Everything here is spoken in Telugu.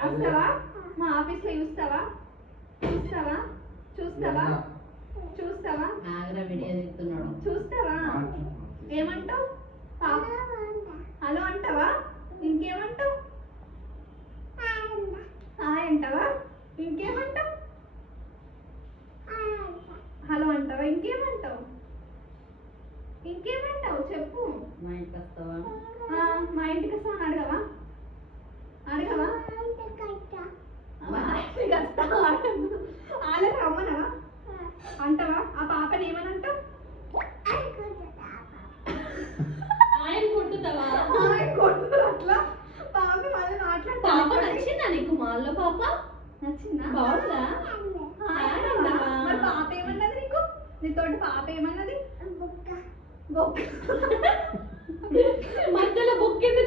వస్తావా మా ఆఫీస్లో చూస్తావా చూస్తావా చూస్తావా చూస్తావా ఆగ్రా వీడియో తీస్తున్నాడు చూస్తావా ఏమంటావు హలో అంటావా ఇంకేమంటావు హాయ్ అంటావా ఇంకేమంటావు హలో అంటావా ఇంకేమంటావు ఇంకేమంటావు చెప్పు మా ఇంటికి వస్తావా మా ఇంటికి వస్తావని అడగవా అడగవా వాళ్ళకి రమ్మనవా అంటావా ఆ పాపని ఏమని అంటావు ఆయన కొట్టుతావా అట్లా పాప మళ్ళీ పాప నచ్చిందా నీకు మాల్లో పాప నచ్చిందా బాగుందా మరి పాప ఏమన్నది నీకు నీతోటి పాప ఏమన్నది బొక్క మధ్యలో బొక్కింది